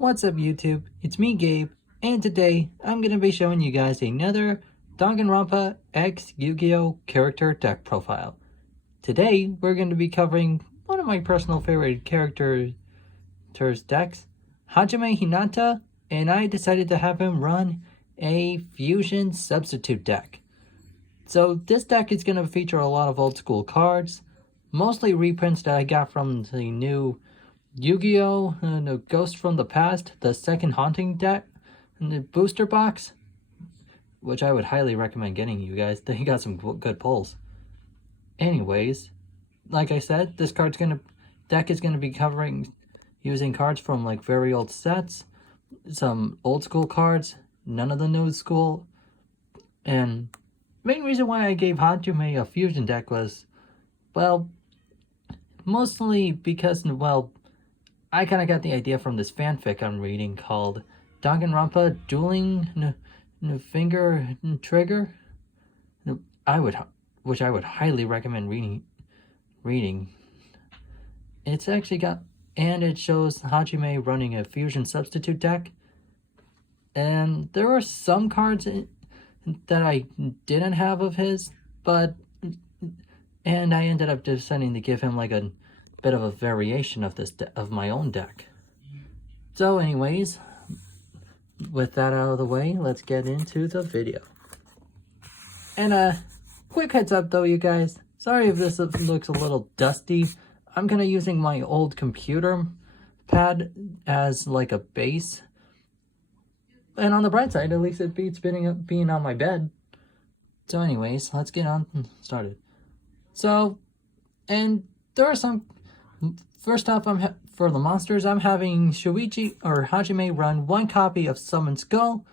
What's up YouTube? It's me Gabe, and today I'm going to be showing you guys another Danganronpa X Yu-Gi-Oh! Character deck profile. Today we're going to be covering one of my personal favorite characters decks, Hajime Hinata, and I decided to have him run a fusion substitute deck. So this deck is going to feature a lot of old school cards, mostly reprints that I got from the new Yu-Gi-Oh! The Ghost from the Past, the second Haunting deck, and the booster box, which I would highly recommend getting, you guys. They got some good pulls. Anyways, like I said, this deck is gonna be covering using cards from like very old sets, some old school cards, none of the new school, and main reason why I gave Hajime a fusion deck was, well, mostly because, well, I kind of got the idea from this fanfic I'm reading called Danganronpa Dueling Finger Trigger, which I would highly recommend reading. It's actually and it shows Hajime running a fusion substitute deck, and there were some cards that I didn't have of his, and I ended up deciding to give him like a bit of a variation of of my own deck. So anyways, with that out of the way, let's get into the video. And quick heads up though, you guys, sorry if this looks a little dusty. I'm gonna using my old computer pad as like a base, and on the bright side, at least it beats being on my bed. So anyways, let's get on started. So, and there are some. First off, for the monsters, I'm having Hajime run one copy of Summon Skull,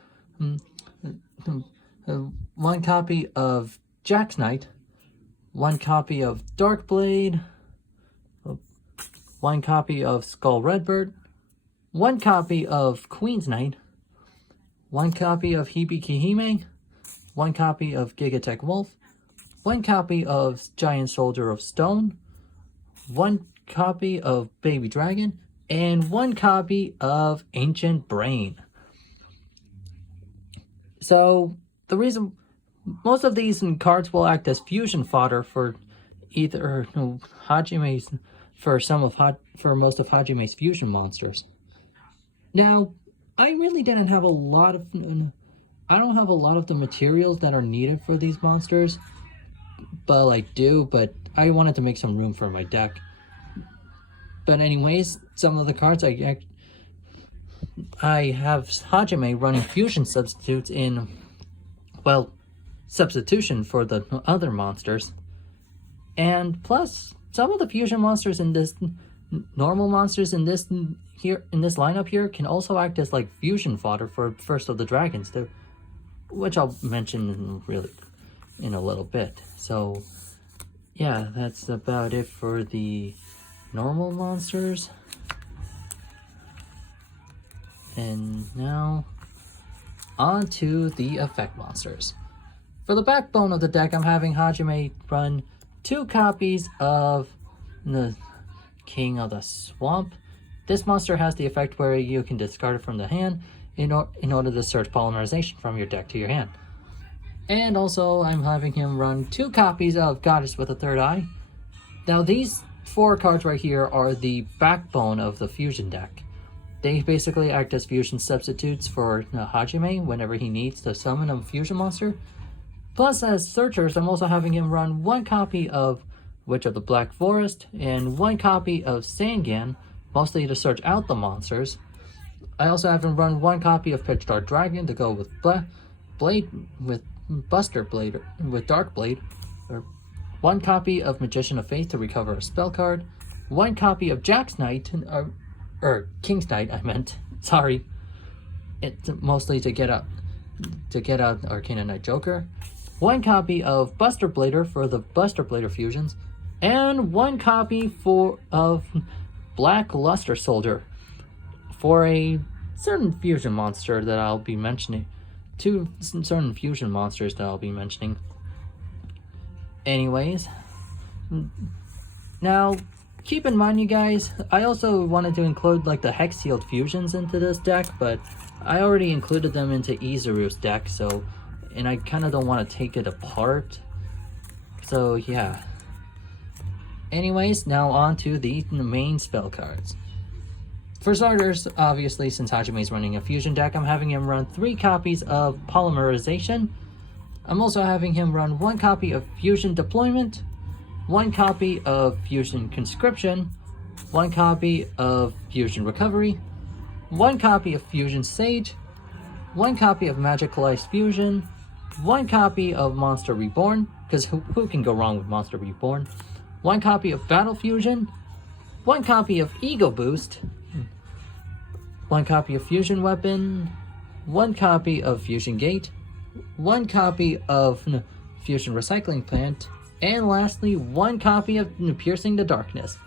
one copy of Jack's Knight, one copy of Dark Blade, one copy of Skull Redbird, one copy of Queen's Knight, one copy of Hibiki, one copy of Gigatech Wolf, one copy of Giant Soldier of Stone, one copy of Baby Dragon, and one copy of Ancient Brain. So the reason most of these cards will act as fusion fodder for either Hajime's for most of Hajime's fusion monsters. Now, I really didn't have I don't have a lot of the materials that are needed for these monsters, but I wanted to make some room for my deck. But anyways, some of the cards I have Hajime running fusion substitutes in, well, substitution for the other monsters. And plus, some of the fusion monsters in this, normal monsters in this lineup here can also act as like fusion fodder for First of the Dragons too, which I'll mention in a little bit. So yeah, that's about it for the normal monsters. And now on to the effect monsters. For the backbone of the deck, I'm having Hajime run two copies of the King of the Swamp. This monster has the effect where you can discard it from the hand in order to search polymerization from your deck to your hand. And also I'm having him run two copies of Goddess with a Third Eye. Now these four cards right here are the backbone of the fusion deck. They basically act as fusion substitutes for Hajime whenever he needs to summon a fusion monster. Plus, as searchers, I'm also having him run one copy of Witch of the Black Forest and one copy of Sangan, mostly to search out the monsters. I also have him run one copy of Pitch Dark Dragon to go with Dark Blade, or one copy of Magician of Faith to recover a spell card, one copy of Jack's Knight, or King's Knight, I meant. Sorry. It's mostly to get out Arcana Knight Joker, one copy of Buster Blader for the Buster Blader fusions, and one copy of Black Luster Soldier for a certain fusion monster that I'll be mentioning. Two certain fusion monsters that I'll be mentioning. Anyways, now keep in mind, you guys, I also wanted to include like the Hex Healed Fusions into this deck, but I already included them into Izuru's deck, so, and I kind of don't want to take it apart. So yeah. Anyways, now on to the main spell cards. For starters, obviously, since Hajime is running a fusion deck, I'm having him run 3 copies of Polymerization. I'm also having him run 1 copy of Fusion Deployment, 1 copy of Fusion Conscription, 1 copy of Fusion Recovery, 1 copy of Fusion Sage, 1 copy of Magicalized Fusion, 1 copy of Monster Reborn, because who can go wrong with Monster Reborn, 1 copy of Battle Fusion, 1 copy of Ego Boost, 1 copy of Fusion Weapon, 1 copy of Fusion Gate, 1 copy of Fusion Recycling Plant, and lastly, 1 copy of Piercing the Darkness.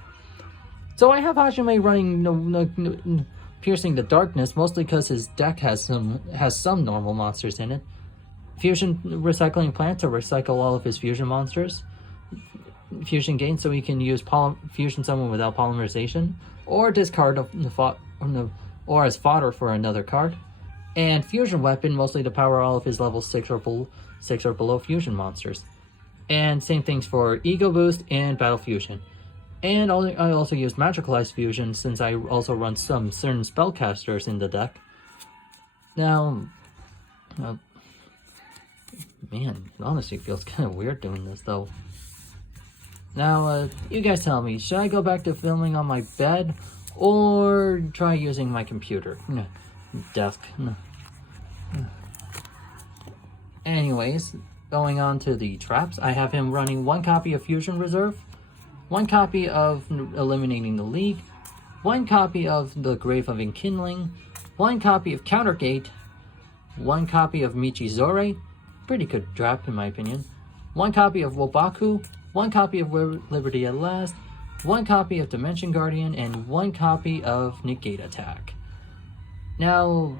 So I have Hajime running Piercing the Darkness, mostly because his deck has some normal monsters in it. Fusion Recycling Plant to recycle all of his fusion monsters. Fusion Gate so he can use Fusion Summon without Polymerization, or discard or as fodder for another card. And Fusion Weapon, mostly to power all of his level 6 or below fusion monsters. And same things for Ego Boost and Battle Fusion. And I also use Magicalized Fusion since I also run some certain spellcasters in the deck. Now, man, it honestly feels kind of weird doing this though. Now, you guys tell me, should I go back to filming on my bed or try using my computer? Desk. Anyways, going on to the traps, I have him running 1 copy of Fusion Reserve, 1 copy of Eliminating the League, 1 copy of the Grave of Enkindling, 1 copy of Countergate, 1 copy of Michizore, pretty good trap in my opinion, 1 copy of Wobaku, 1 copy of Liberty at Last, 1 copy of Dimension Guardian, and 1 copy of Negate Attack. Now,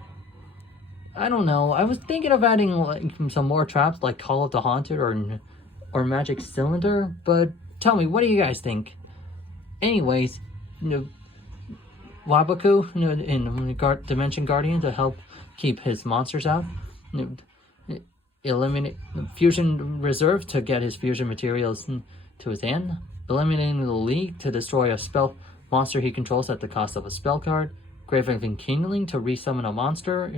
I don't know, I was thinking of adding like some more traps like Call of the Haunted or Magic Cylinder, but tell me, what do you guys think? Anyways, Wabaku in Dimension Guardian to help keep his monsters out. Eliminate Fusion Reserve to get his fusion materials to his hand. Eliminating the League to destroy a spell monster he controls at the cost of a spell card. Grave of Enkindling to resummon a monster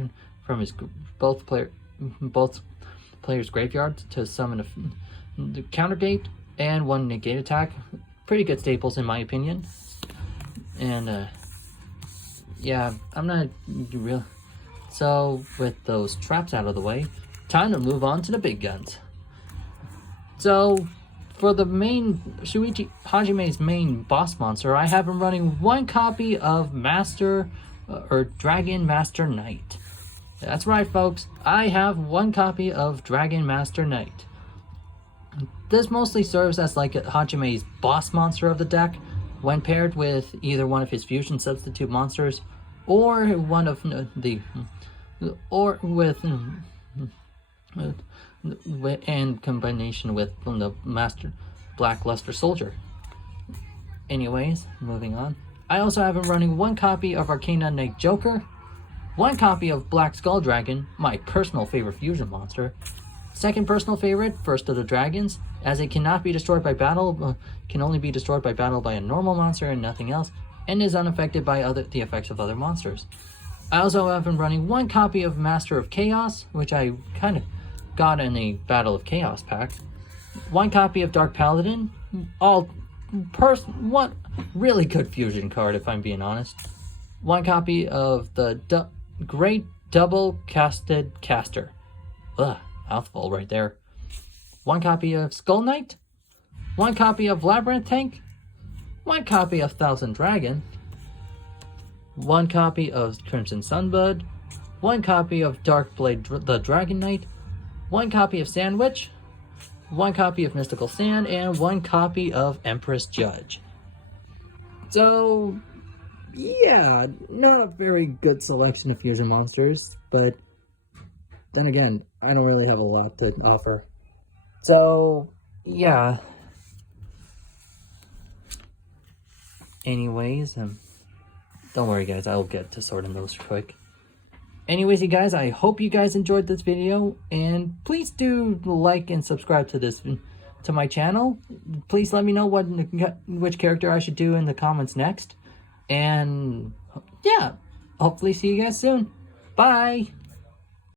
from his both players' graveyards to summon the Countergate, and 1 Negate Attack. Pretty good staples in my opinion. And yeah, I'm not real. So with those traps out of the way, time to move on to the big guns. So for the main Hajime's main boss monster, I have him running 1 copy of Dragon Master Knight. That's right, folks. I have 1 copy of Dragon Master Knight. This mostly serves as like Hajime's boss monster of the deck when paired with either one of his fusion substitute monsters or one of and combination with the Master Black Luster Soldier. Anyways, moving on. I also have him running 1 copy of Arcana Knight Joker, 1 copy of Black Skull Dragon, my personal favorite fusion monster. Second personal favorite, First of the Dragons, as it cannot be destroyed by battle, can only be destroyed by battle by a normal monster and nothing else, and is unaffected by the effects of other monsters. I also have been running 1 copy of Master of Chaos, which I kind of got in a Battle of Chaos pack. 1 copy of Dark Paladin, one really good fusion card if I'm being honest. 1 copy of the Great Double Casted Caster. Ugh, mouthful right there. 1 copy of Skull Knight, 1 copy of Labyrinth Tank, 1 copy of Thousand Dragon, 1 copy of Crimson Sunbud, 1 copy of Darkblade the Dragon Knight, 1 copy of Sandwich, 1 copy of Mystical Sand, and 1 copy of Empress Judge. So, yeah, not a very good selection of fusion monsters, but then again, I don't really have a lot to offer. So, yeah. Anyways, don't worry guys, I'll get to sorting those quick. Anyways, you guys, I hope you guys enjoyed this video, and please do like and subscribe to my channel. Please let me know which character I should do in the comments next. And yeah, hopefully see you guys soon. Bye!